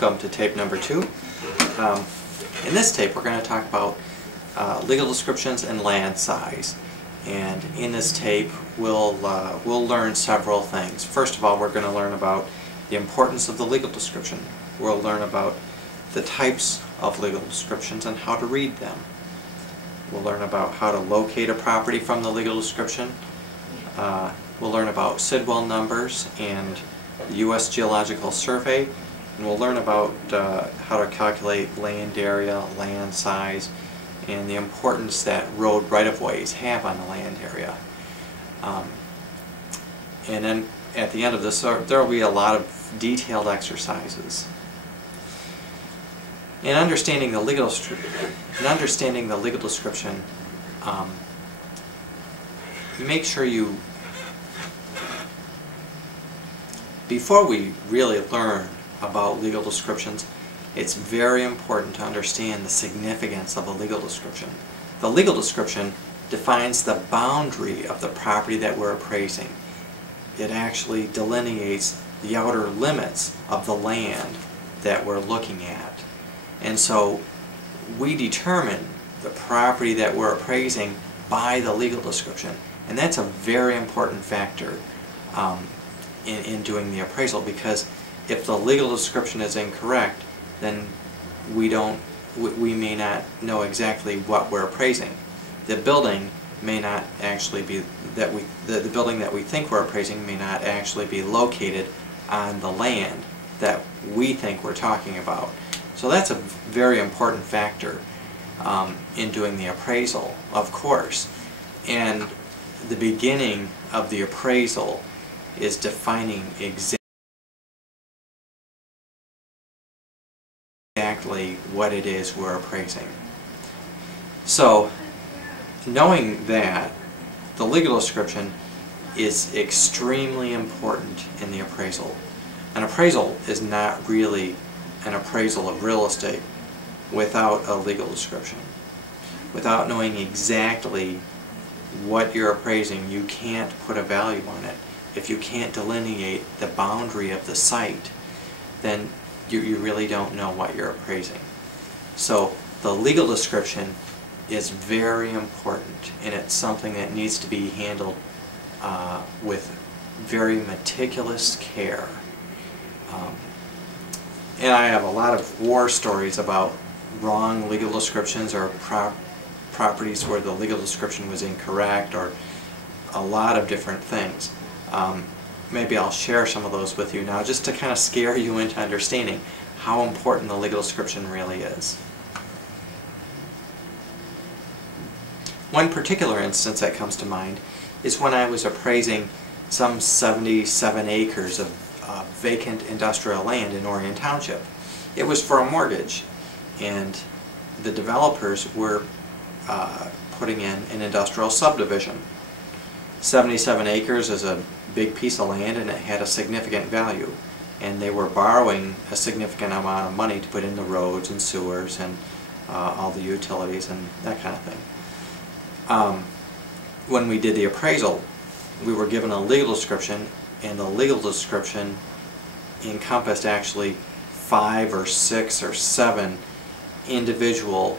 Welcome to tape number 2. In this tape we're going to talk about legal descriptions and land size. And in this tape we'll learn several things. First of all, we're going to learn about the importance of the legal description. We'll learn about the types of legal descriptions and how to read them. We'll learn about how to locate a property from the legal description. We'll learn about Sidwell numbers and the U.S. Geological Survey, and we'll learn about how to calculate land area, land size, and the importance that road right-of-ways have on the land area. And then at the end of this, there will be a lot of detailed exercises. In understanding the legal description, make sure you, before we really learn about legal descriptions, it's very important to understand the significance of a legal description. The legal description defines the boundary of the property that we're appraising. It actually delineates the outer limits of the land that we're looking at. And so we determine the property that we're appraising by the legal description. And that's a very important factor in doing the appraisal, because if the legal description is incorrect, then we may not know exactly what we're appraising. The building may not actually be the building that we think we're appraising may not actually be located on the land that we think we're talking about. So that's a very important factor in doing the appraisal, of course. And the beginning of the appraisal is defining exactly what it is we're appraising. So, knowing that, the legal description is extremely important in the appraisal. An appraisal is not really an appraisal of real estate without a legal description. Without knowing exactly what you're appraising, you can't put a value on it. If you can't delineate the boundary of the site, then you really don't know what you're appraising. So the legal description is very important, and it's something that needs to be handled with very meticulous care. And I have a lot of war stories about wrong legal descriptions or properties where the legal description was incorrect, or a lot of different things. Maybe I'll share some of those with you now, just to kind of scare you into understanding how important the legal description really is. One particular instance that comes to mind is when I was appraising some 77 acres of vacant industrial land in Orion Township. It was for a mortgage, and the developers were putting in an industrial subdivision. 77 acres is a big piece of land, and it had a significant value, and they were borrowing a significant amount of money to put in the roads and sewers and all the utilities and that kind of thing. When we did the appraisal, we were given a legal description, and the legal description encompassed actually 5 or 6 or 7 individual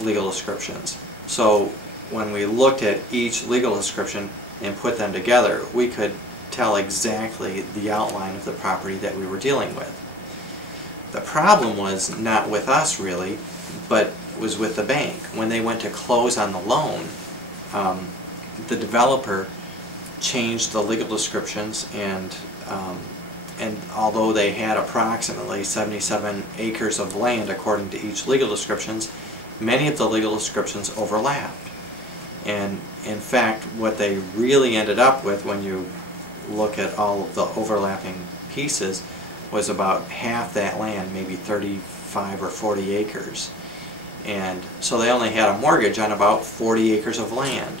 legal descriptions. So when we looked at each legal description and put them together, we could tell exactly the outline of the property that we were dealing with. The problem was not with us really, but was with the bank. When they went to close on the loan, the developer changed the legal descriptions, and although they had approximately 77 acres of land according to each legal descriptions, many of the legal descriptions overlapped. And in fact, what they really ended up with, when you look at all of the overlapping pieces, was about half that land, maybe 35 or 40 acres. And so they only had a mortgage on about 40 acres of land.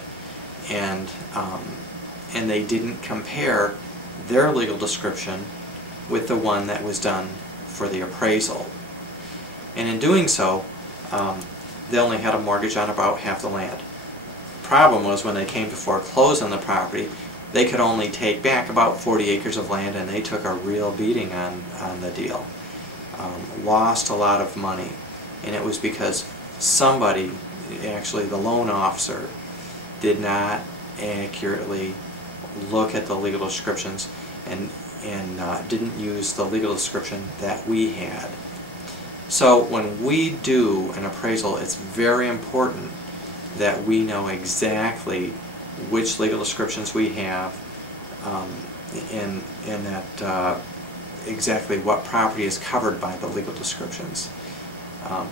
And they didn't compare their legal description with the one that was done for the appraisal. And in doing so, they only had a mortgage on about half the land. The problem was, when they came to foreclose on the property, they could only take back about 40 acres of land, and they took a real beating on the deal. lost a lot of money, and it was because somebody, actually the loan officer, did not accurately look at the legal descriptions and didn't use the legal description that we had. So when we do an appraisal, it's very important that we know exactly which legal descriptions we have, and that exactly what property is covered by the legal descriptions. And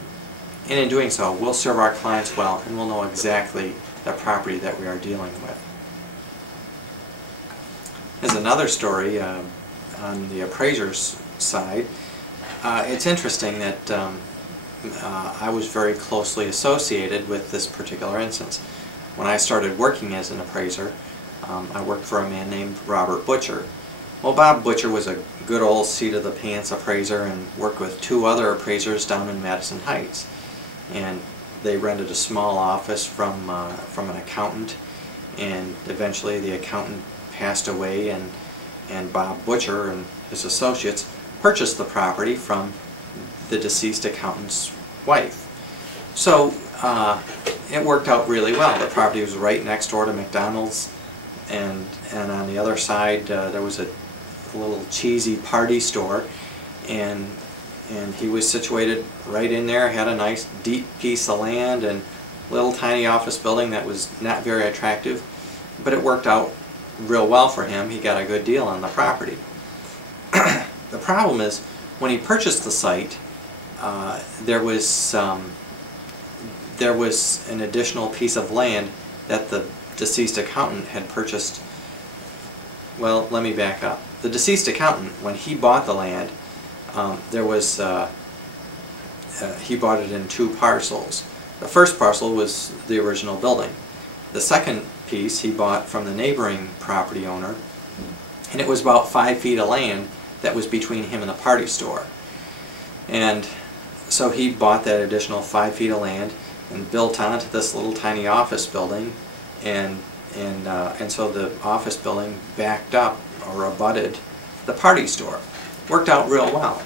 in doing so, we'll serve our clients well, and we'll know exactly the property that we are dealing with. There's another story on the appraiser's side. It's interesting that I was very closely associated with this particular instance. When I started working as an appraiser, I worked for a man named Robert Butcher. Well, Bob Butcher was a good old seat-of-the-pants appraiser and worked with two other appraisers down in Madison Heights. And they rented a small office from an accountant, and eventually the accountant passed away, and Bob Butcher and his associates purchased the property from the deceased accountant's wife. So it worked out really well. The property was right next door to McDonald's, and on the other side there was a little cheesy party store, and he was situated right in there, had a nice deep piece of land and little tiny office building that was not very attractive, but it worked out real well for him. He got a good deal on the property. The problem is, when he purchased the site, there was an additional piece of land that the deceased accountant had purchased. Well, let me back up. The deceased accountant, when he bought the land, he bought it in two parcels. The first parcel was the original building. The second piece he bought from the neighboring property owner, and it was about 5 feet of land that was between him and the party store. And so he bought that additional 5 feet of land and built onto this little tiny office building, and so the office building backed up or abutted the party store. Worked out real well.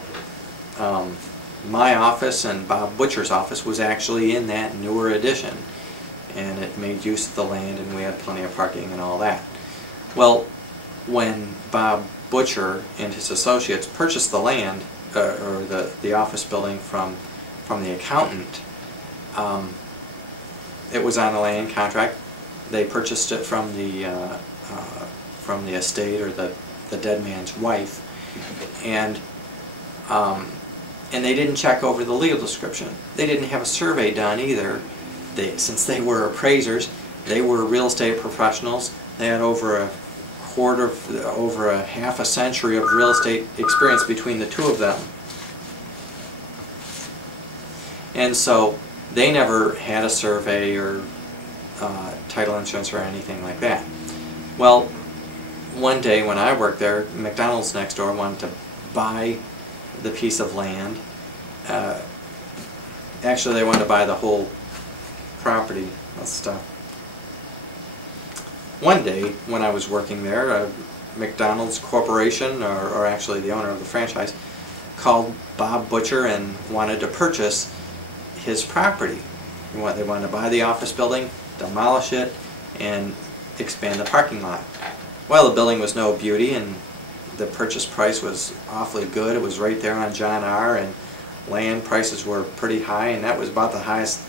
My office and Bob Butcher's office was actually in that newer addition, and it made use of the land, and we had plenty of parking and all that. Well, when Bob Butcher and his associates purchased the land, or the office building from the accountant, it was on a land contract. They purchased it from the estate, or the dead man's wife, and they didn't check over the legal description. They didn't have a survey done either. Since they were appraisers, they were real estate professionals. They had over a half a century of real estate experience between the two of them. And so they never had a survey or title insurance or anything like that. Well, one day when I worked there, McDonald's next door wanted to buy the piece of land. Actually, they wanted to buy the whole property. One day when I was working there, McDonald's Corporation, or actually the owner of the franchise, called Bob Butcher and wanted to purchase his property. They wanted to buy the office building, demolish it, and expand the parking lot. Well, the building was no beauty, and the purchase price was awfully good. It was right there on John R., and land prices were pretty high, and that was about the highest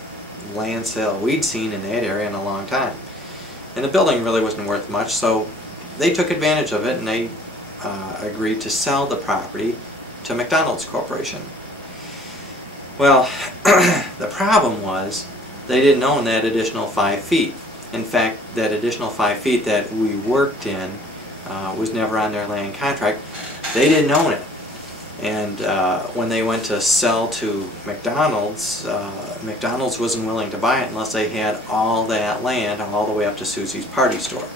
land sale we'd seen in that area in a long time. And the building really wasn't worth much, so they took advantage of it, and they agreed to sell the property to McDonald's Corporation. Well, the problem was they didn't own that additional 5 feet. In fact, that additional 5 feet that we worked in was never on their land contract. They didn't own it. And when they went to sell to McDonald's, McDonald's wasn't willing to buy it unless they had all that land all the way up to Susie's party store.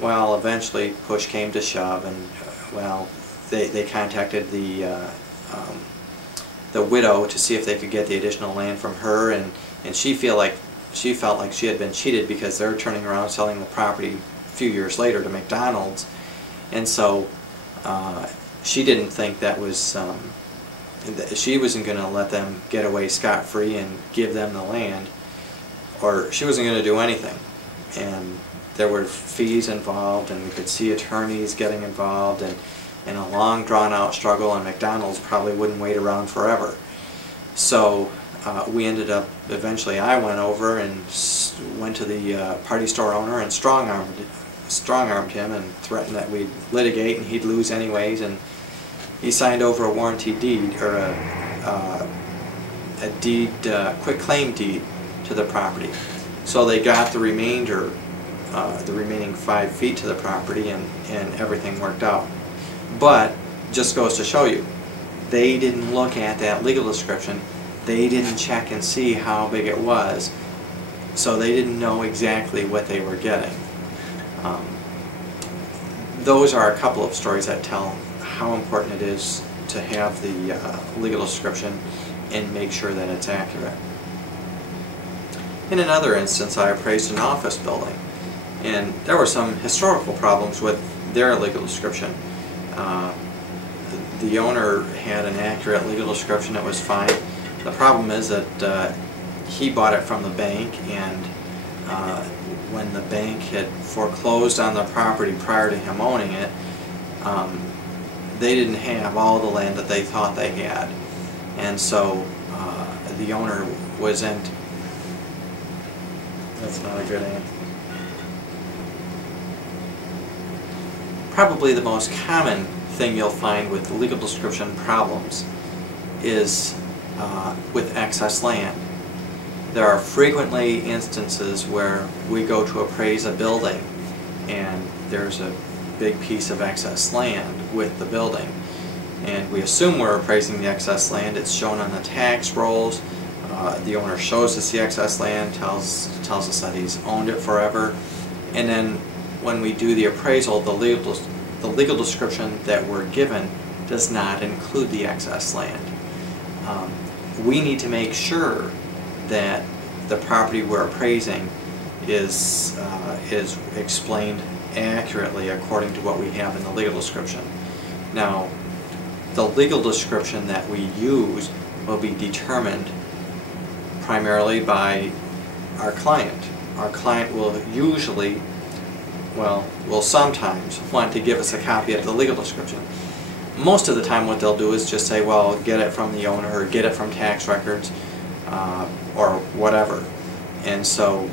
Well, eventually push came to shove, and well, they contacted the widow to see if they could get the additional land from her, and she felt like she had been cheated because they're turning around selling the property a few years later to McDonald's, and so she didn't think that was she wasn't going to let them get away scot-free and give them the land, or she wasn't going to do anything. And there were fees involved, and we could see attorneys getting involved, and a long drawn-out struggle, and McDonald's probably wouldn't wait around forever. So we ended up, eventually I went over and went to the party store owner and strong-armed him and threatened that we'd litigate and he'd lose anyways, and he signed over a warranty deed, or a deed, quit claim deed to the property. So they got the remainder, the remaining 5 feet to the property, and everything worked out. But just goes to show you, they didn't look at that legal description. They didn't check and see how big it was, so they didn't know exactly what they were getting. Those are a couple of stories that tell how important it is to have the legal description and make sure that it's accurate. In another instance, I appraised an office building, and there were some historical problems with their legal description. The owner had an accurate legal description, it was fine. The problem is that he bought it from the bank, and when the bank had foreclosed on the property prior to him owning it, they didn't have all the land that they thought they had. And so the owner was empty. That's not a good answer. Probably the most common thing you'll find with legal description problems is with excess land. There are frequently instances where we go to appraise a building and there's a big piece of excess land with the building, and we assume we're appraising the excess land. It's shown on the tax rolls. The owner shows us the excess land, tells us that he's owned it forever, and then when we do the appraisal, the legal description that we're given does not include the excess land. We need to make sure that the property we're appraising is explained accurately according to what we have in the legal description. Now, the legal description that we use will be determined primarily by our client. Our client will usually, well, will sometimes want to give us a copy of the legal description. Most of the time what they'll do is just say, well, get it from the owner or get it from tax records or whatever. And so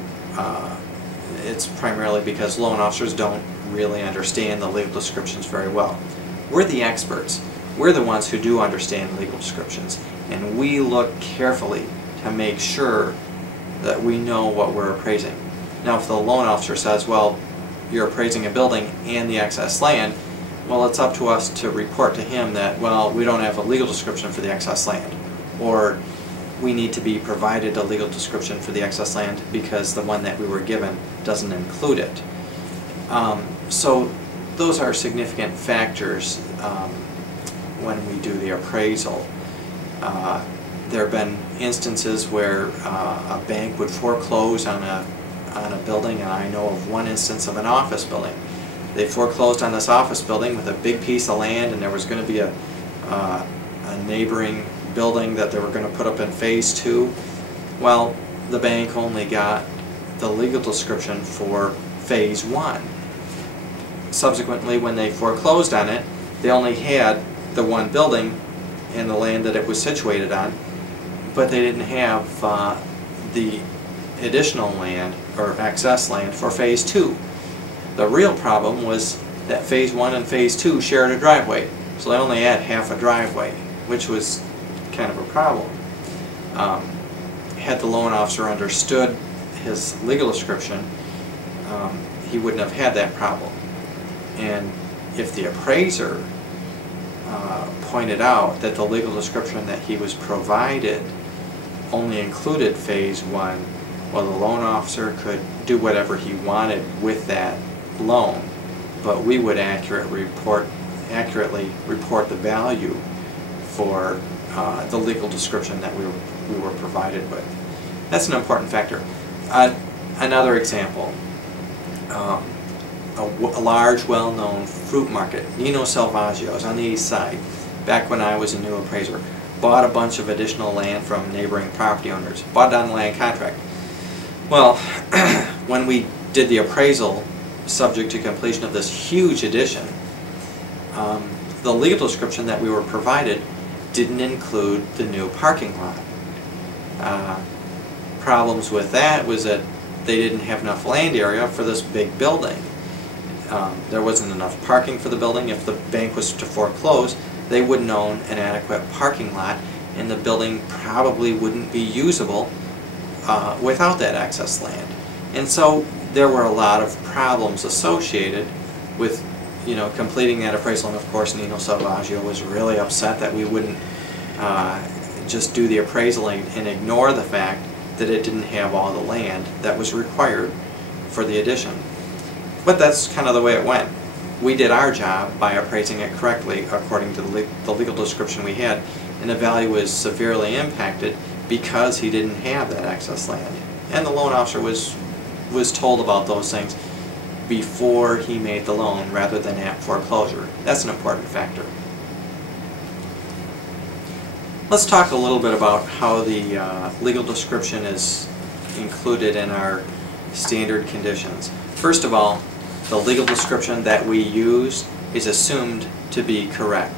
it's primarily because loan officers don't really understand the legal descriptions very well. We're the experts. We're the ones who do understand legal descriptions, and we look carefully to make sure that we know what we're appraising. Now, if the loan officer says, well, you're appraising a building and the excess land, well, it's up to us to report to him that, well, we don't have a legal description for the excess land, or we need to be provided a legal description for the excess land because the one that we were given doesn't include it. So those are significant factors when we do the appraisal. There have been instances where a bank would foreclose on a building, and I know of one instance of an office building. They foreclosed on this office building with a big piece of land, and there was going to be a neighboring building that they were going to put up in phase 2. Well, the bank only got the legal description for phase 1. Subsequently, when they foreclosed on it, they only had the one building and the land that it was situated on, but they didn't have the additional land or excess land for phase 2. The real problem was that phase 1 and phase 2 shared a driveway, so they only had half a driveway, which was kind of a problem. Had the loan officer understood his legal description, he wouldn't have had that problem. And if the appraiser pointed out that the legal description that he was provided only included phase 1, well, the loan officer could do whatever he wanted with that loan, but we would accurately report the value for the legal description that we were provided with. That's an important factor. Another example, a large, well-known fruit market, Nino Salvaggio's on the east side, back when I was a new appraiser. bought a bunch of additional land from neighboring property owners, bought it on land contract. Well, when we did the appraisal subject to completion of this huge addition, the legal description that we were provided didn't include the new parking lot. Problems with that was that they didn't have enough land area for this big building. There wasn't enough parking for the building. If the bank was to foreclose, they wouldn't own an adequate parking lot, and the building probably wouldn't be usable without that excess land. And so there were a lot of problems associated with completing that appraisal, and of course Nino Salvaggio was really upset that we wouldn't just do the appraisal and ignore the fact that it didn't have all the land that was required for the addition. But that's kind of the way it went. We did our job by appraising it correctly according to the legal description we had, and the value was severely impacted because he didn't have that excess land. And the loan officer was told about those things before he made the loan rather than at foreclosure. That's an important factor. Let's talk a little bit about how the legal description is included in our standard conditions. First of all, the legal description that we use is assumed to be correct.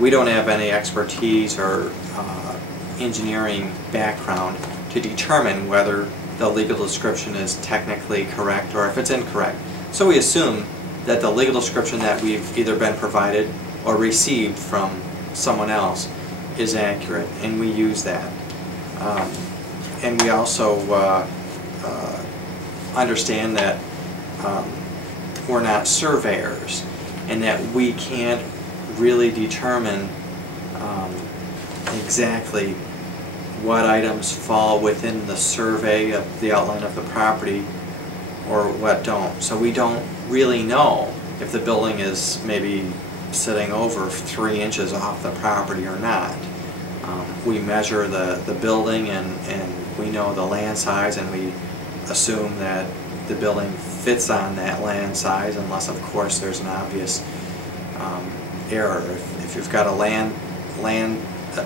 We don't have any expertise or engineering background to determine whether the legal description is technically correct or if it's incorrect. So we assume that the legal description that we've either been provided or received from someone else is accurate, and we use that. And we also understand that we're not surveyors, and that we can't really determine exactly what items fall within the survey of the outline of the property or what don't. So we don't really know if the building is maybe sitting over 3 inches off the property or not. We measure the building and we know the land size, and we assume that the building fits on that land size, unless of course there's an obvious error. If you've got a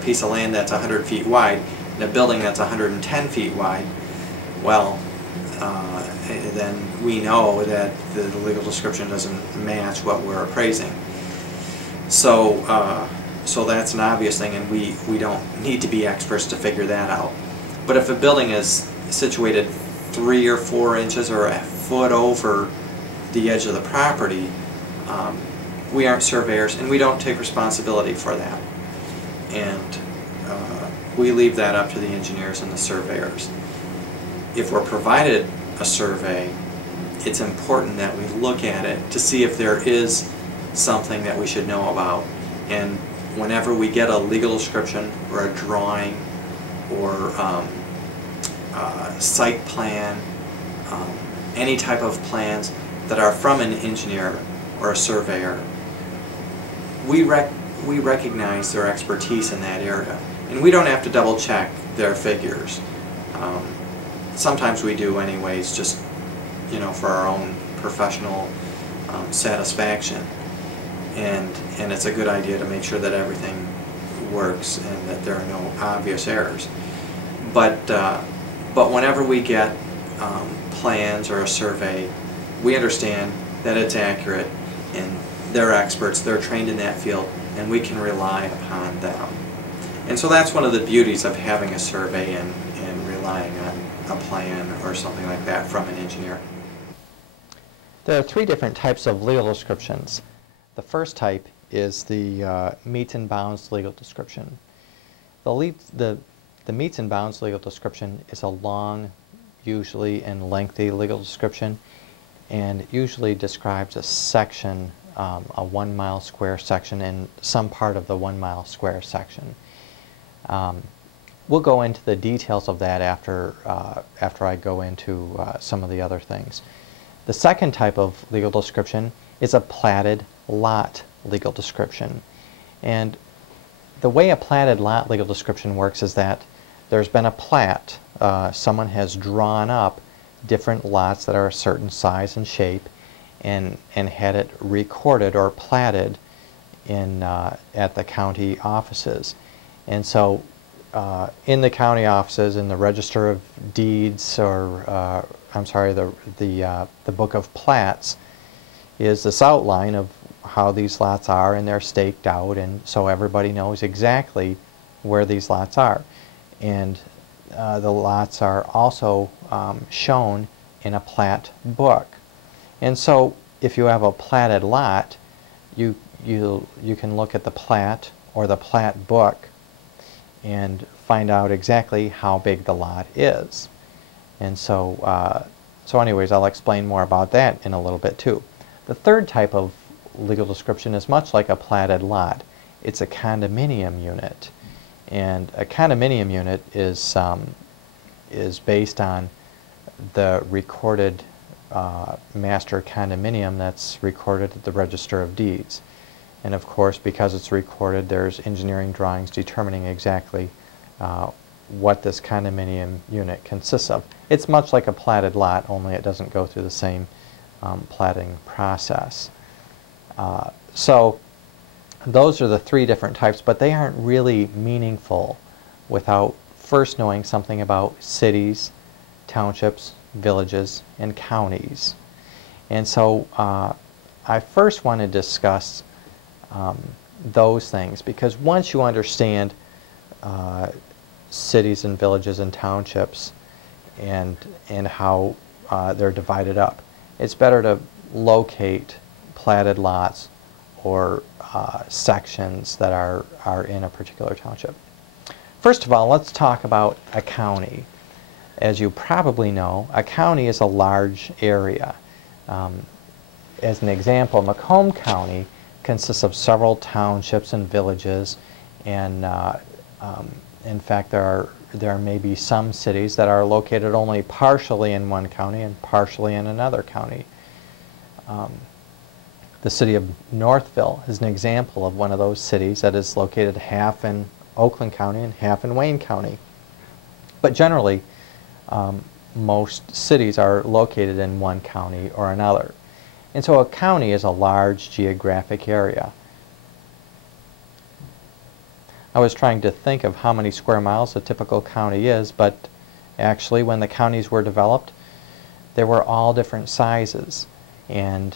piece of land that's 100 feet wide and a building that's 110 feet wide, well, then we know that the legal description doesn't match what we're appraising. So so that's an obvious thing, and we don't need to be experts to figure that out. But if a building is situated 3 or 4 inches or a foot over the edge of the property, we aren't surveyors, and we don't take responsibility for that. And we leave that up to the engineers and the surveyors. If we're provided a survey, it's important that we look at it to see if there is something that we should know about. And whenever we get a legal description or a drawing or site plan, any type of plans that are from an engineer or a surveyor, we recognize their expertise in that area, and we don't have to double check their figures. Sometimes we do anyways, just for our own professional satisfaction, and it's a good idea to make sure that everything works and that there are no obvious errors. But whenever we get plans or a survey, we understand that it's accurate, and they're experts, they're trained in that field, and we can rely upon them. And so that's one of the beauties of having a survey and relying on a plan or something like that from an engineer. There are 3 different types of legal descriptions. The first type is the metes and bounds legal description. The metes and bounds legal description is a long, usually and lengthy legal description, and usually describes a section, a 1 mile square section, and some part of the 1 mile square section. We'll go into the details of that after I go into some of the other things. The second type of legal description is a platted lot legal description. And the way a platted lot legal description works is that there's been a plat. Someone has drawn up different lots that are a certain size and shape, and had it recorded or platted in at the county offices. And so in the county offices, in the Register of Deeds, or I'm sorry, the Book of Plats, is this outline of how these lots are, and they're staked out, and so everybody knows exactly where these lots are. And the lots are also shown in a plat book. And so if you have a platted lot, you can look at the plat or the plat book and find out exactly how big the lot is. And so, anyways, I'll explain more about that in a little bit too. The third type of legal description is much like a platted lot. It's a condominium unit. And a condominium unit is based on the recorded master condominium that's recorded at the Register of Deeds. And of course, because it's recorded, there's engineering drawings determining exactly what this condominium unit consists of. It's much like a platted lot, only it doesn't go through the same platting process. So those are the three different types, but they aren't really meaningful without first knowing something about cities, townships, villages, and counties. And so I first want to discuss those things, because once you understand cities and villages and townships and how they're divided up, it's better to locate platted lots or sections that are in a particular township. First of all, let's talk about a county. As you probably know, a county is a large area. As an example, Macomb County consists of several townships and villages, and in fact there may be some cities that are located only partially in one county and partially in another county. The city of Northville is an example of one of those cities that is located half in Oakland County and half in Wayne County. But generally, most cities are located in one county or another. And so a county is a large geographic area. I was trying to think of how many square miles a typical county is, but actually when the counties were developed, they were all different sizes. And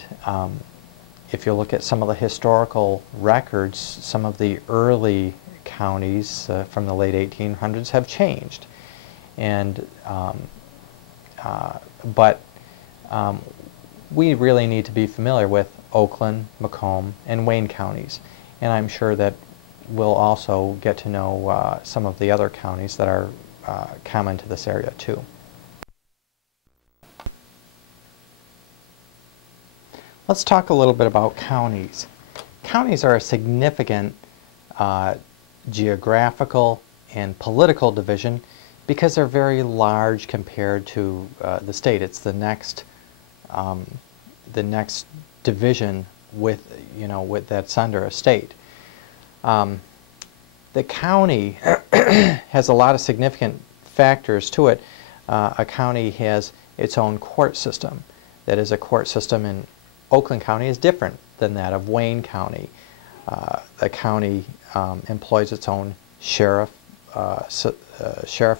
if you look at some of the historical records, some of the early counties from the late 1800s have changed. And we really need to be familiar with Oakland, Macomb, and Wayne counties. And I'm sure that we'll also get to know some of the other counties that are common to this area too. Let's talk a little bit about counties. Counties are a significant geographical and political division because they're very large compared to the state. It's the next division with that's under a state. The county has a lot of significant factors to it. A county has its own court system. That is, a court system in Oakland County is different than that of Wayne County. The county employs its own sheriff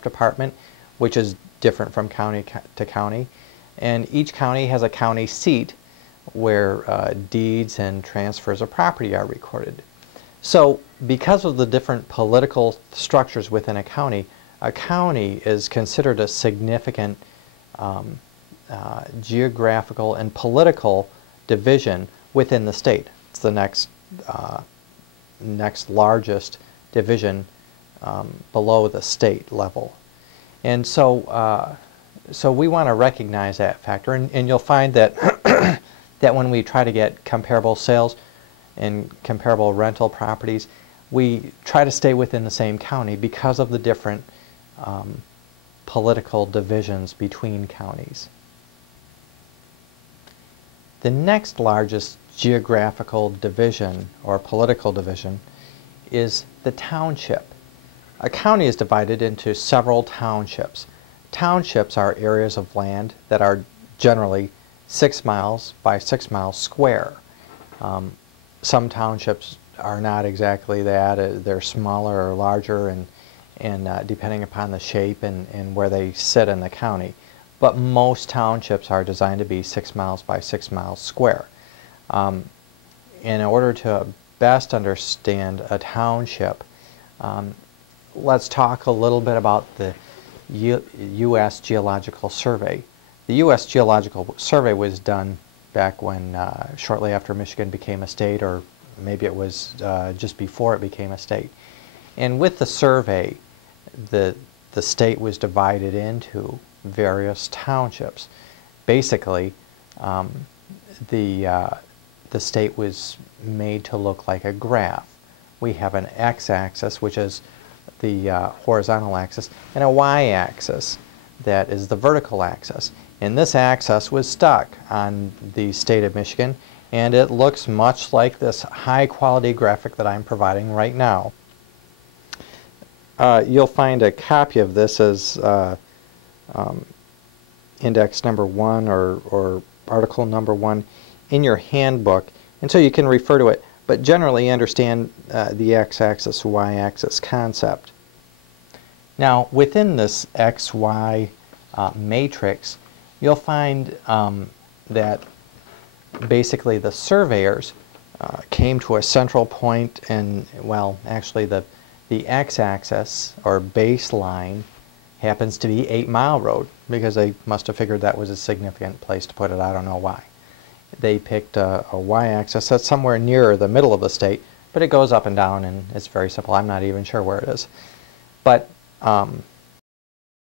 department, which is different from county to county. And each county has a county seat where deeds and transfers of property are recorded. So because of the different political structures within a county is considered a significant geographical and political division within the state. It's the next largest division below the state level. And so we want to recognize that factor, and you'll find that that when we try to get comparable sales and comparable rental properties, we try to stay within the same county because of the different political divisions between counties. The next largest geographical division or political division is the township. A county is divided into several townships. Townships are areas of land that are generally 6 miles by 6 miles square. Some townships are not exactly that. They're smaller or larger, and depending upon the shape and where they sit in the county. But most townships are designed to be 6 miles by 6 miles square. In order to best understand a township, let's talk a little bit about the U.S. Geological Survey. The U.S. Geological Survey was done back when, shortly after Michigan became a state, or maybe it was just before it became a state. And with the survey, the state was divided into various townships. Basically, the state was made to look like a graph. We have an x-axis, which is the horizontal axis, and a y-axis, that is the vertical axis. And this axis was stuck on the state of Michigan, and it looks much like this high-quality graphic that I'm providing right now. You'll find a copy of this as index number 1 or article number 1 in your handbook, and so you can refer to it, but generally understand the x-axis, y-axis concept. Now, within this XY matrix, you'll find that basically the surveyors came to a central point, and, well, actually the x-axis, or baseline, happens to be 8 Mile Road, because they must have figured that was a significant place to put it. I don't know why. They picked a y-axis that's somewhere near the middle of the state, but it goes up and down, and it's very simple. I'm not even sure where it is. But